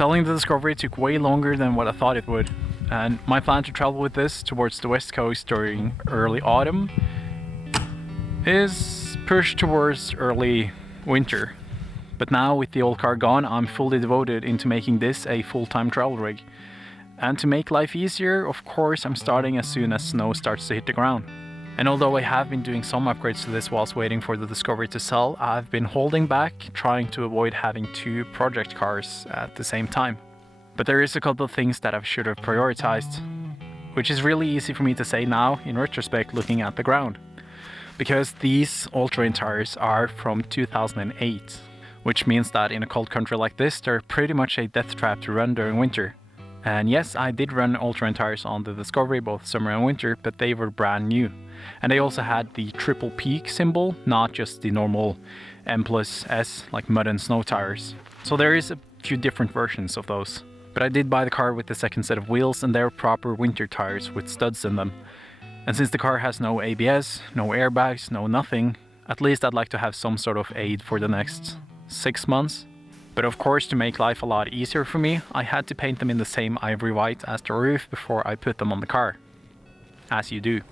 Selling the Discovery took way longer than what I thought it would, and my plan to travel with this towards the west coast during early autumn is pushed towards early winter. But now with the old car gone, I'm fully devoted into making this a full-time travel rig. And to make life easier, of course, I'm starting as soon as snow starts to hit the ground. And although I have been doing some upgrades to this whilst waiting for the Discovery to sell, I've been holding back, trying to avoid having two project cars at the same time. But there is a couple of things that I should have prioritized, which is really easy for me to say now in retrospect looking at the ground. Because these all-terrain tires are from 2008, which means that in a cold country like this, they're pretty much a death trap to run during winter. And yes, I did run all-terrain tires on the Discovery both summer and winter, but they were brand new. And they also had the triple peak symbol, not just the normal M+S like mud and snow tires. So there is a few different versions of those. But I did buy the car with the second set of wheels, and they're proper winter tires with studs in them. And since the car has no ABS, no airbags, no nothing, at least I'd like to have some sort of aid for the next 6 months. But of course, to make life a lot easier for me, I had to paint them in the same ivory white as the roof before I put them on the car. As you do.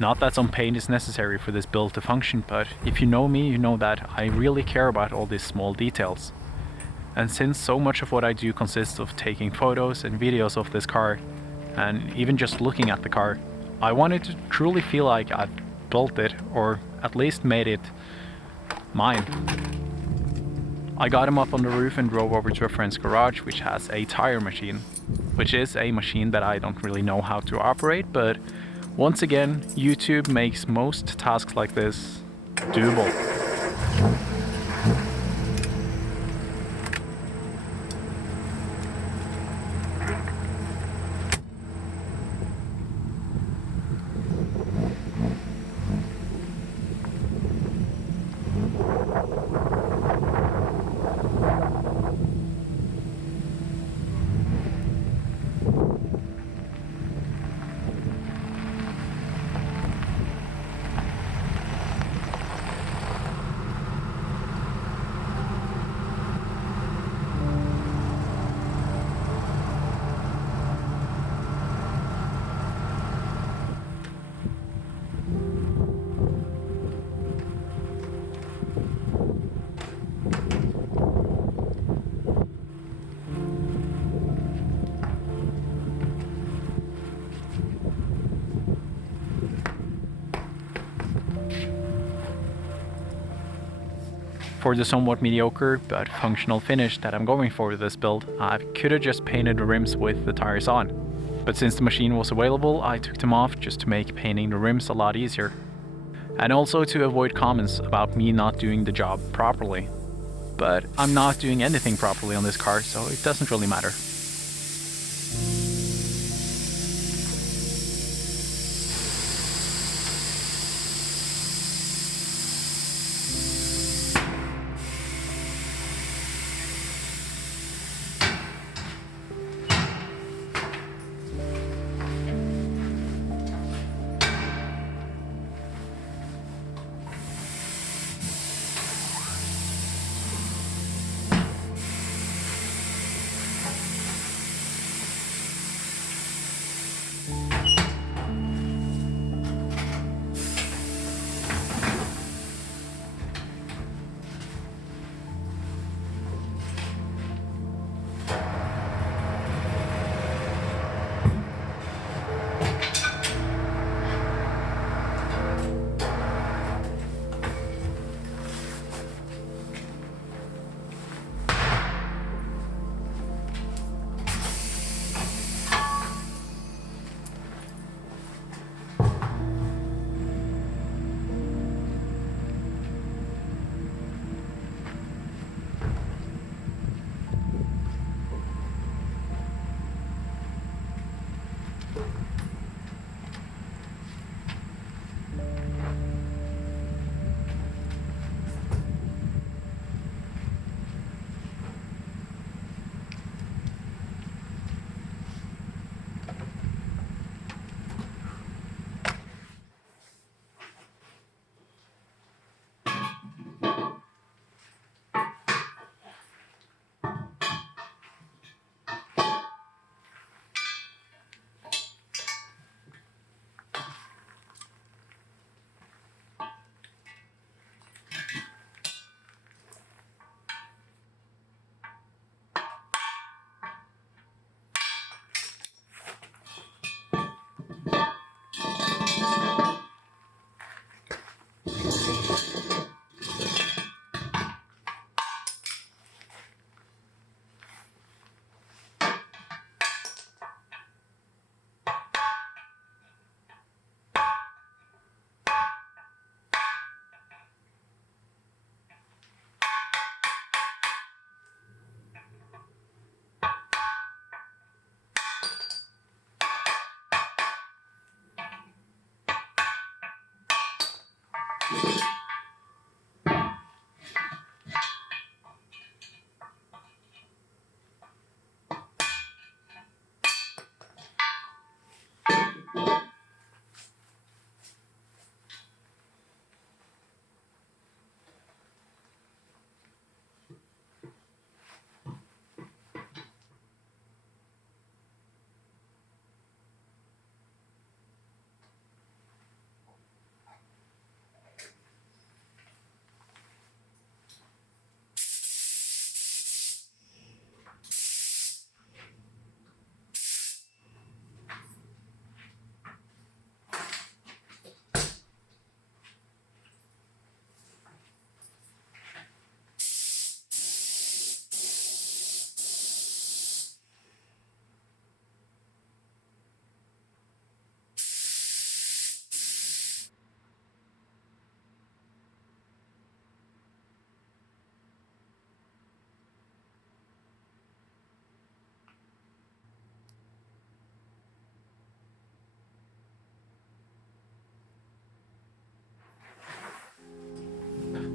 Not that some paint is necessary for this build to function, but if you know me, you know that I really care about all these small details. And since so much of what I do consists of taking photos and videos of this car, and even just looking at the car, I wanted to truly feel like I've built it, or at least made it mine. I got him up on the roof and drove over to a friend's garage which has a tire machine, which is a machine that I don't really know how to operate, but once again, YouTube makes most tasks like this doable. For the somewhat mediocre but functional finish that I'm going for with this build, I could have just painted the rims with the tires on. But since the machine was available, I took them off just to make painting the rims a lot easier. And also to avoid comments about me not doing the job properly. But I'm not doing anything properly on this car, so it doesn't really matter.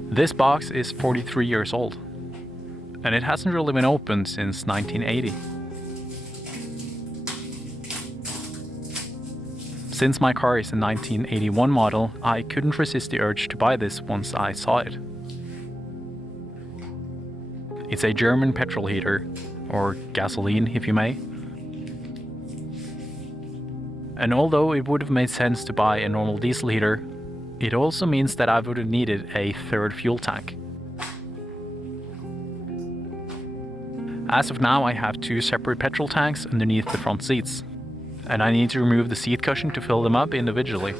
This box is 43 years old, and it hasn't really been opened since 1980. Since my car is a 1981 model, I couldn't resist the urge to buy this once I saw it. It's a German petrol heater, or gasoline if you may. And although it would have made sense to buy a normal diesel heater, it also means that I would have needed a third fuel tank. As of now, I have 2 separate petrol tanks underneath the front seats, and I need to remove the seat cushion to fill them up individually.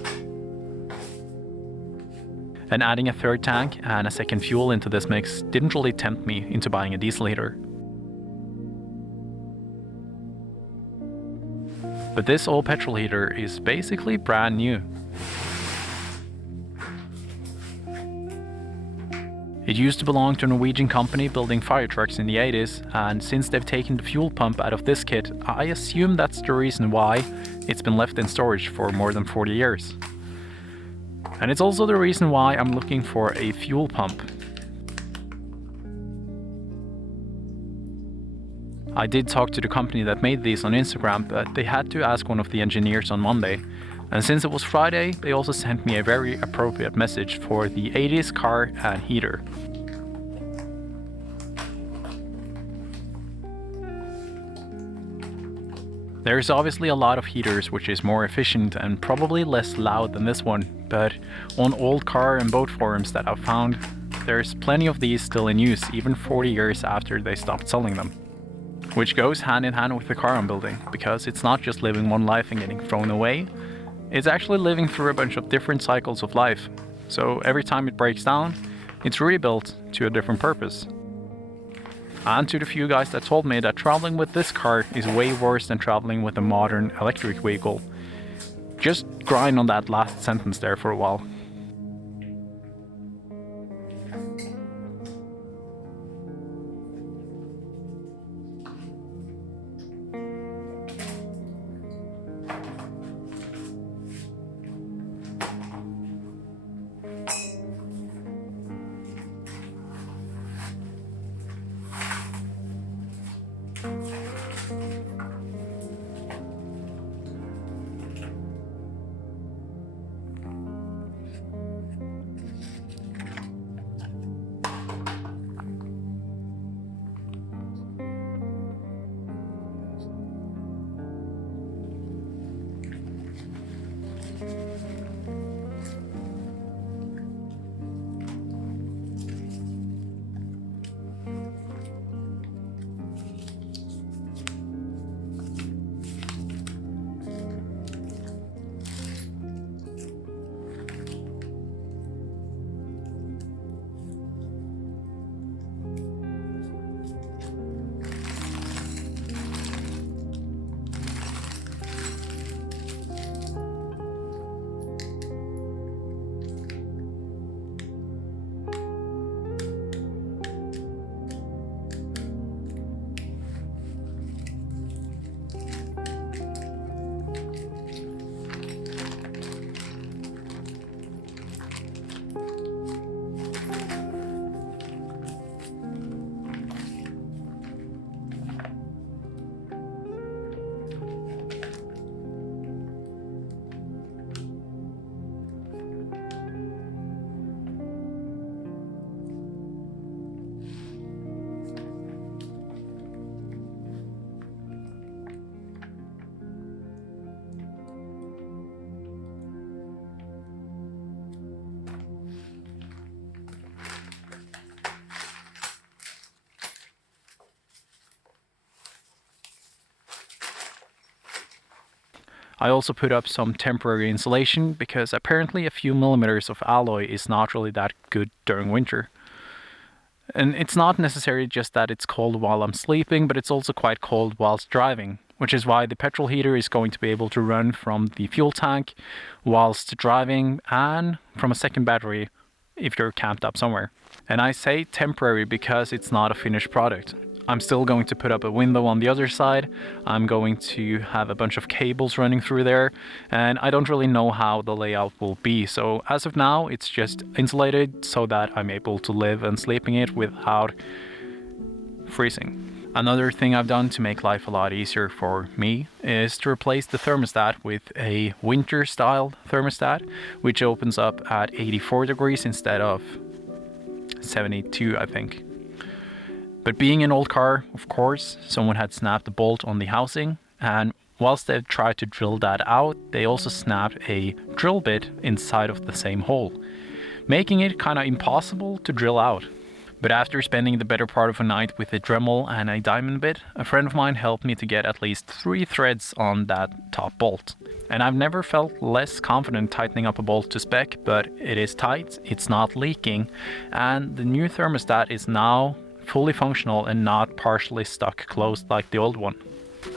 And adding a third tank and a second fuel into this mix didn't really tempt me into buying a diesel heater. But this old petrol heater is basically brand new. It used to belong to a Norwegian company building fire trucks in the 80s, and since they've taken the fuel pump out of this kit, I assume that's the reason why it's been left in storage for more than 40 years. And it's also the reason why I'm looking for a fuel pump. I did talk to the company that made these on Instagram, but they had to ask one of the engineers on Monday. And since it was Friday, they also sent me a very appropriate message for the 80s car and heater. There's obviously a lot of heaters which is more efficient and probably less loud than this one, but on old car and boat forums that I've found, there's plenty of these still in use even 40 years after they stopped selling them. Which goes hand in hand with the car I'm building, because it's not just living one life and getting thrown away, it's actually living through a bunch of different cycles of life. So every time it breaks down, it's rebuilt to a different purpose. And to the few guys that told me that traveling with this car is way worse than traveling with a modern electric vehicle, just grind on that last sentence there for a while. I also put up some temporary insulation because apparently a few millimeters of alloy is not really that good during winter. And it's not necessarily just that it's cold while I'm sleeping, but it's also quite cold whilst driving, which is why the petrol heater is going to be able to run from the fuel tank whilst driving and from a second battery if you're camped up somewhere. And I say temporary because it's not a finished product. I'm still going to put up a window on the other side. I'm going to have a bunch of cables running through there, and I don't really know how the layout will be. So as of now, it's just insulated so that I'm able to live and sleep in it without freezing. Another thing I've done to make life a lot easier for me is to replace the thermostat with a winter style thermostat, which opens up at 84 degrees instead of 72, I think. But being an old car, of course, someone had snapped a bolt on the housing, and whilst they tried to drill that out, they also snapped a drill bit inside of the same hole, making it kind of impossible to drill out. But after spending the better part of a night with a Dremel and a diamond bit, a friend of mine helped me to get at least 3 threads on that top bolt. And I've never felt less confident tightening up a bolt to spec, but it is tight, it's not leaking, and the new thermostat is now fully functional and not partially stuck closed like the old one.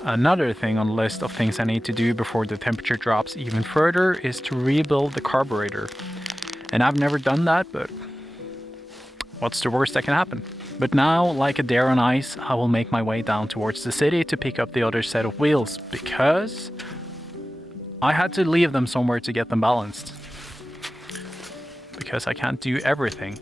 Another thing on the list of things I need to do before the temperature drops even further is to rebuild the carburetor. And I've never done that, but what's the worst that can happen? But now, like a deer on ice, I will make my way down towards the city to pick up the other set of wheels, because I had to leave them somewhere to get them balanced. Because I can't do everything.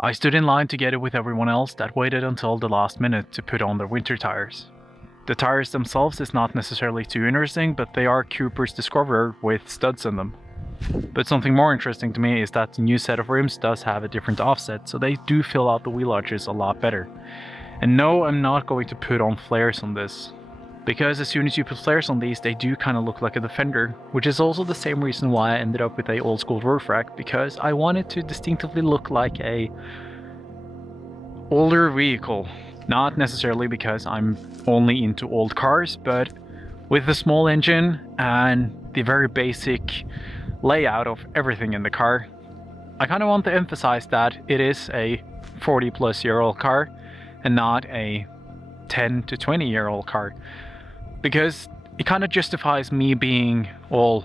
I stood in line together with everyone else that waited until the last minute to put on their winter tires. The tires themselves is not necessarily too interesting, but they are Cooper's Discoverer with studs in them. But something more interesting to me is that the new set of rims does have a different offset, so they do fill out the wheel arches a lot better. And no, I'm not going to put on flares on this, because as soon as you put flares on these, they do kind of look like a Defender, which is also the same reason why I ended up with a old school roof rack, because I wanted to distinctively look like a older vehicle. Not necessarily because I'm only into old cars, but with the small engine and the very basic layout of everything in the car, I kind of want to emphasize that it is a 40-plus-year-old car and not a 10 to 20-year-old car, because it kind of justifies me being all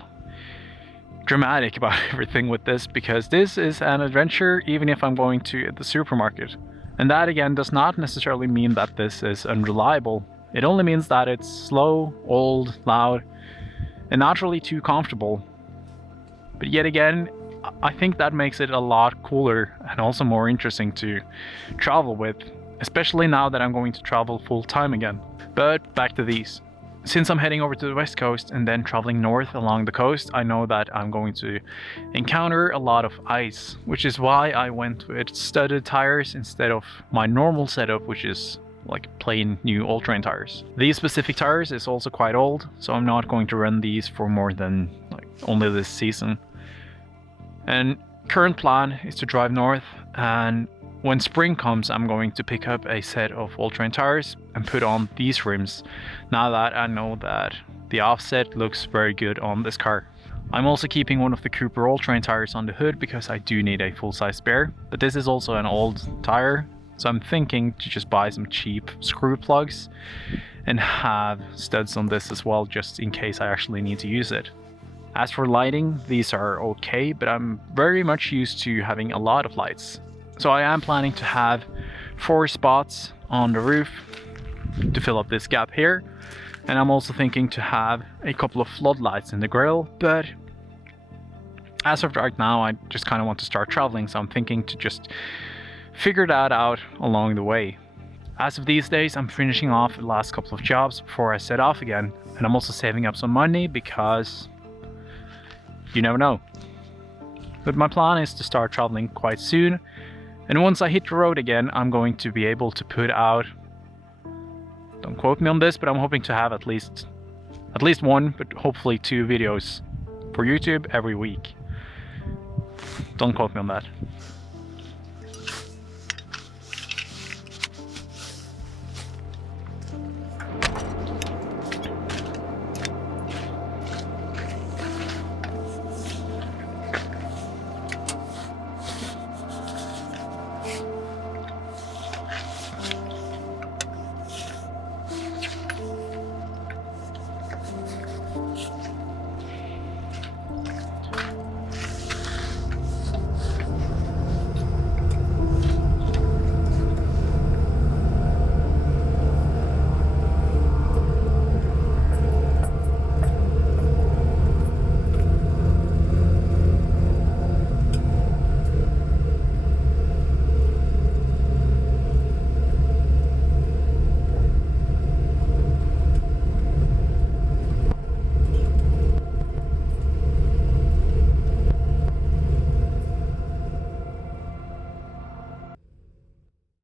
dramatic about everything with this, because this is an adventure even if I'm going to the supermarket. And that again does not necessarily mean that this is unreliable. It only means that it's slow, old, loud, and not really too comfortable. But yet again, I think that makes it a lot cooler and also more interesting to travel with, especially now that I'm going to travel full time again. But back to these. Since I'm heading over to the west coast and then traveling north along the coast, I know that I'm going to encounter a lot of ice, which is why I went with studded tires instead of my normal setup, which is like plain new all-terrain tires. These specific tires is also quite old, so I'm not going to run these for more than only this season. And current plan is to drive north, and when spring comes, I'm going to pick up a set of all-terrain tires and put on these rims, now that I know that the offset looks very good on this car. I'm also keeping one of the Cooper all-terrain tires on the hood because I do need a full-size spare, but this is also an old tire, so I'm thinking to just buy some cheap screw plugs and have studs on this as well, just in case I actually need to use it. As for lighting, these are okay, but I'm very much used to having a lot of lights. So I am planning to have 4 spots on the roof to fill up this gap here. And I'm also thinking to have a couple of floodlights in the grille, but as of right now, I just kind of want to start traveling, so I'm thinking to just figure that out along the way. As of these days, I'm finishing off the last couple of jobs before I set off again, and I'm also saving up some money because you never know. But my plan is to start traveling quite soon, and once I hit the road again, I'm going to be able to put out, don't quote me on this, but I'm hoping to have at least 1, but hopefully 2 videos for YouTube every week. Don't quote me on that.